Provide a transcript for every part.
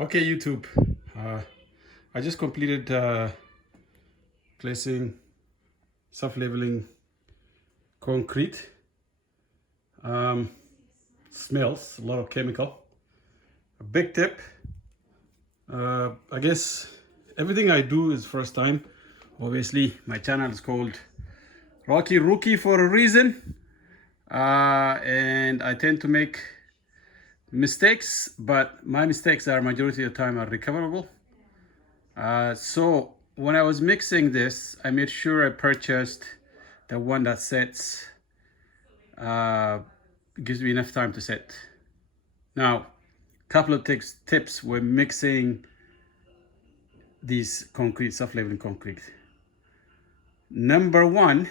Okay, YouTube. I just completed placing self-leveling concrete. Smells a lot of chemical. A big tip. I guess everything I do is first time. Obviously, my channel is called Rocky Rookie for a reason, and I tend to make mistakes, but my mistakes are majority of the time are recoverable. So when I was mixing this, I made sure I purchased the one that sets, gives me enough time to set. Now, couple of tips when mixing these concrete, self-leveling concrete. Number one,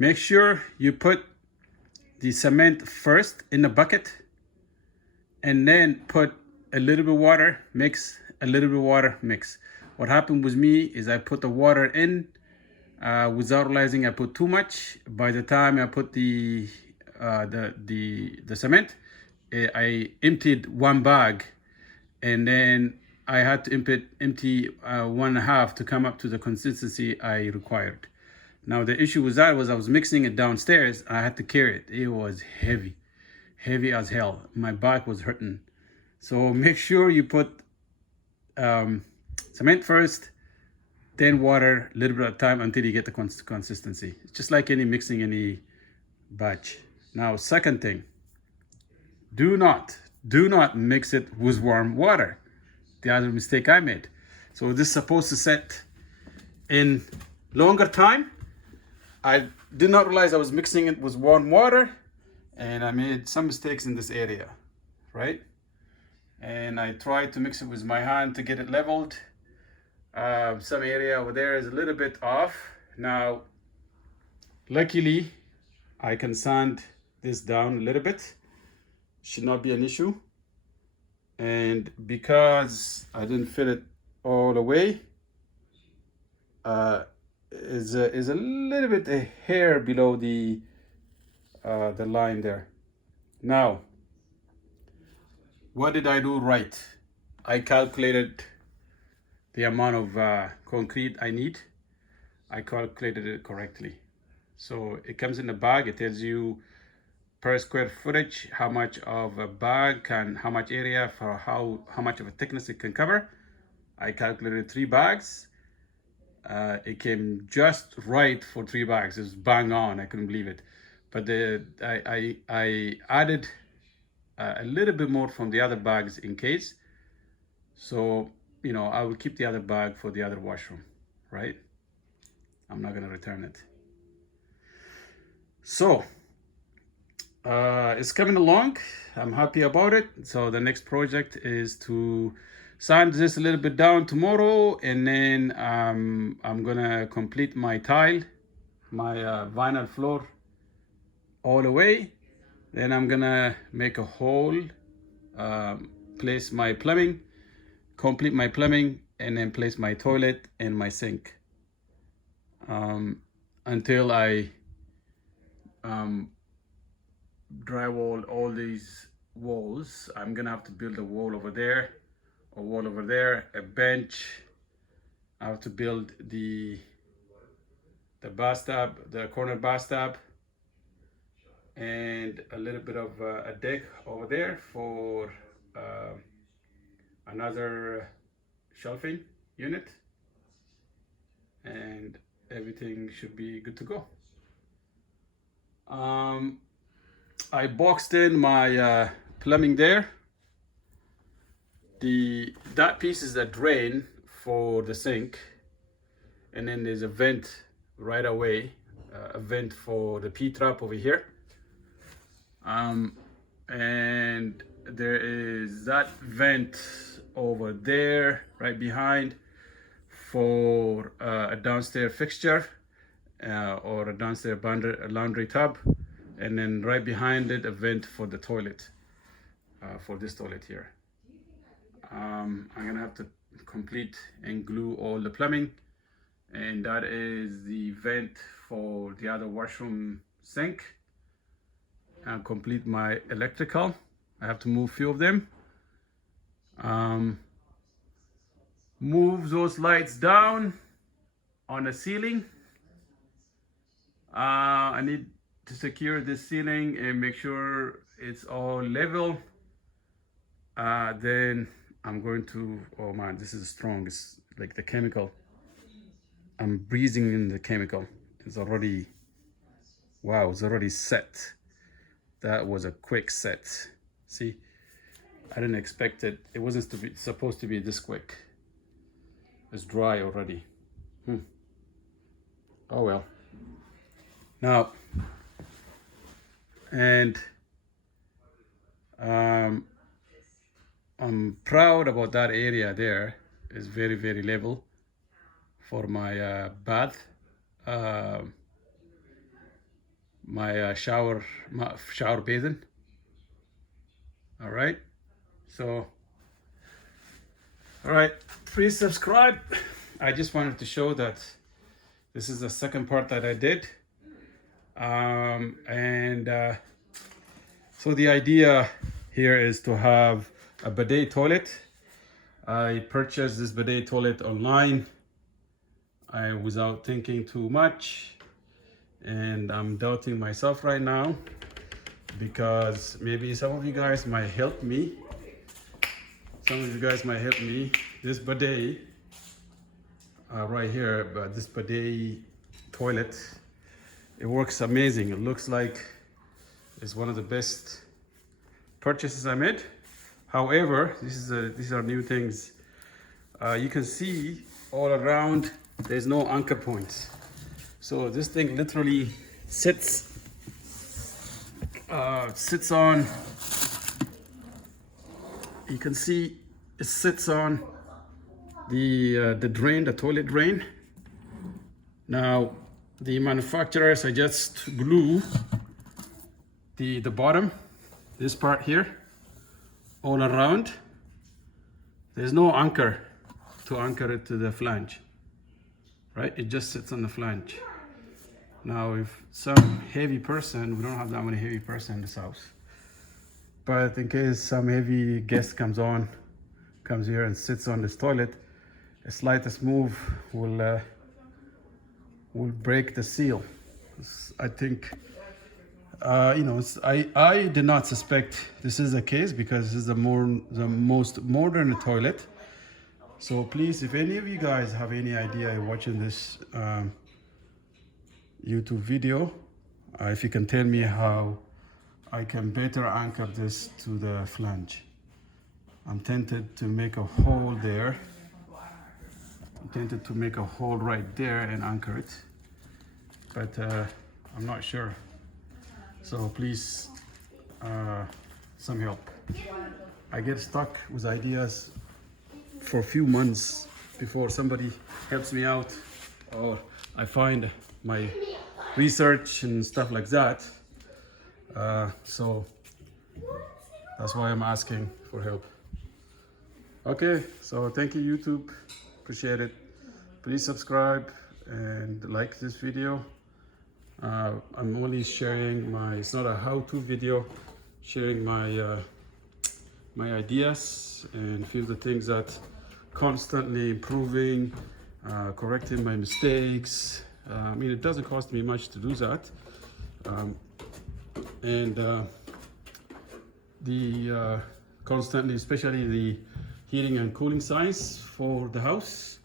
make sure you put the cement first in the bucket and then put a little bit of water, mix, a little bit of water, mix. What happened with me is I put the water in without realizing I put too much. By the time I put the cement, I emptied one bag, and then I had to empty 1.5 to come up to the consistency I required. Now the issue with that was I was mixing it downstairs. I had to carry it. It was heavy as hell. My back was hurting. So make sure you put cement first, then water, a little bit of time until you get the consistency. It's just like mixing any batch. Now, second thing, do not mix it with warm water. The other mistake I made. So this is supposed to set in longer time. I did not realize I was mixing it with warm water, and I made some mistakes in this area, right? And I tried to mix it with my hand to get it leveled. Some area over there is a little bit off. Now, luckily, I can sand this down a little bit. Should not be an issue. And because I didn't fill it all the way, is a little bit a hair below the line there. Now, what did I do right? I calculated the amount of concrete I need. I calculated it correctly. So it comes in a bag. It tells you per square footage how much of a bag can, how much area for how much of a thickness it can cover. I calculated 3 bags. It came just right for 3 bags. It was bang on. I couldn't believe it. But I added a little bit more from the other bags in case. So, I will keep the other bag for the other washroom, right? I'm not gonna return it. So, it's coming along. I'm happy about it. So the next project is to sand this a little bit down tomorrow, and then I'm gonna complete my tile, my vinyl floor all the way. Then I'm gonna make a hole, place my plumbing, complete my plumbing, and then place my toilet and my sink until I drywall all these walls. I'm gonna have to build a wall over there, a wall over there, a bench. I have to build the bathtub, the corner bathtub, and a little bit of a deck over there for another shelving unit, and everything should be good to go. I boxed in my plumbing there. That piece is a drain for the sink, and then there's a vent right away, a vent for the P-trap over here. And there is that vent over there right behind for a downstairs fixture or a downstairs laundry tub, and then right behind it a vent for the toilet, for this toilet here. I'm gonna have to complete and glue all the plumbing, and that is the vent for the other washroom sink, and complete my electrical. I have to move a few of them. Move those lights down on the ceiling. I need to secure this ceiling and make sure it's all level. Then I'm going to, oh man, this is strong. It's like the chemical. I'm breathing in the chemical. It's already, wow, it's already set. That was a quick set. See, I didn't expect it. It wasn't supposed to be this quick. It's dry already. Oh well. Now, and I'm proud about that area there. It's very, very level for my bath, my shower basin. All right, so all right, please subscribe. I just wanted to show that this is the second part that I did. So the idea here is to have a bidet toilet. I purchased this bidet toilet online without thinking too much, and I'm doubting myself right now because maybe some of you guys might help me. This bidet right here, but this bidet toilet, it works amazing. It looks like it's one of the best purchases I made. However, these are new things. You can see all around there's no anchor points. So this thing literally sits on, you can see it sits on the drain, the toilet drain. Now the manufacturer suggests glue the bottom, this part here, all around. There's no anchor to anchor it to the flange, right? It just sits on the flange. Now if some heavy person, we don't have that many heavy person in this house, but in case some heavy guest comes here and sits on this toilet, a slightest move will break the seal. I think, I did not suspect this is the case because this is the most modern toilet. So please, if any of you guys have any idea watching this YouTube video, if you can tell me how I can better anchor this to the flange. I'm tempted to make a hole there. I'm tempted to make a hole right there and anchor it, but I'm not sure. So please, some help. I get stuck with ideas for a few months before somebody helps me out, or I find my research and stuff like that. So that's why I'm asking for help. Okay, so thank you, YouTube. Appreciate it. Please subscribe and like this video. I'm only sharing it's not a how-to video, sharing my my ideas and few of the things that constantly improving, correcting my mistakes. I mean, it doesn't cost me much to do that. Constantly, especially the heating and cooling science for the house.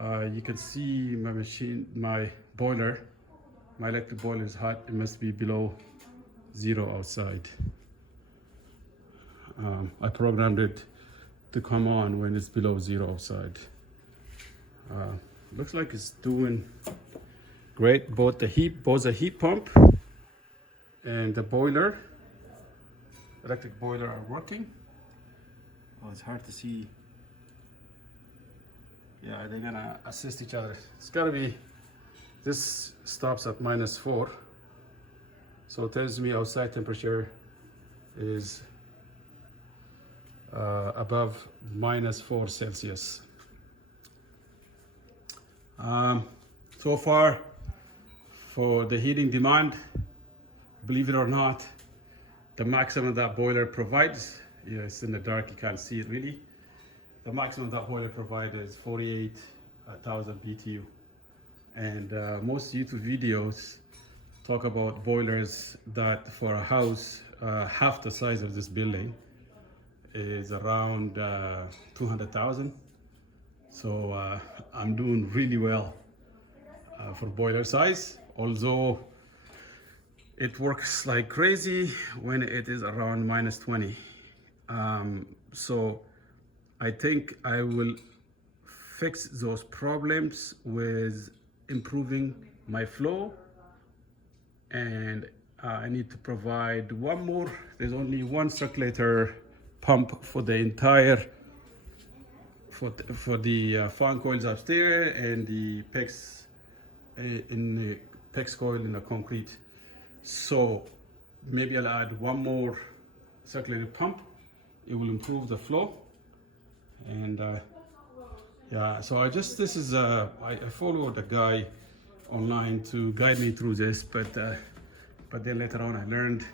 You can see my machine, my boiler, my electric boiler is hot. It must be below 0 outside. I programmed it to come on when it's below 0 outside. Looks like it's doing great. Both the heat pump and the boiler, electric boiler, are working. Oh, it's hard to see. Yeah, they're gonna assist each other. It's gotta be, this stops at -4. So it tells me outside temperature is above -4 Celsius. So far for the heating demand, believe it or not, the maximum that boiler provides it's in the dark, you can't see it really. The maximum that boiler provides is 48,000 BTU. And most YouTube videos talk about boilers that for a house half the size of this building is around 200,000. So I'm doing really well for boiler size, although it works like crazy when it is around minus 20. So I think I will fix those problems with improving my flow, and I need to provide one more. There's only one circulator pump for the entire for the fan coils upstairs and the PEX in the PEX coil in the concrete. So maybe I'll add one more circulator pump. It will improve the flow. And yeah, so this is I followed a guy online to guide me through this, but then later on I learned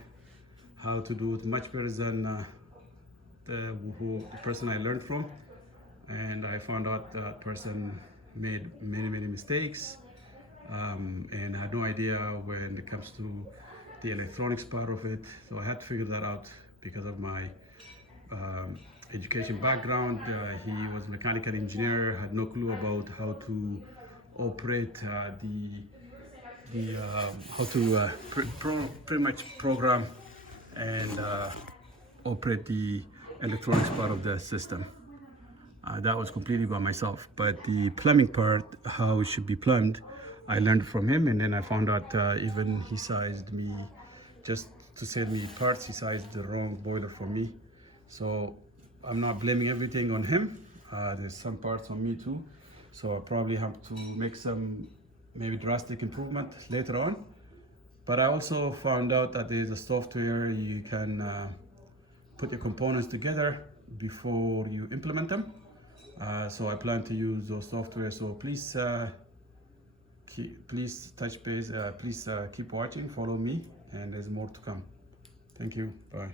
how to do it much better than the person I learned from, and I found out that person made many mistakes, and I had no idea when it comes to the electronics part of it. So I had to figure that out because of my education background. He was a mechanical engineer, had no clue about how to operate how to pretty much program and operate the electronics part of the system. That was completely by myself, but the plumbing part, how it should be plumbed, I learned from him, and then I found out even he sized me, just to save me parts, he sized the wrong boiler for me. So I'm not blaming everything on him. There's some parts on me too. So I probably have to make some maybe drastic improvement later on. But I also found out that there's a software you can put your components together before you implement them. So I plan to use those software. So please, please touch base. Please keep watching, follow me, and there's more to come. Thank you. Bye.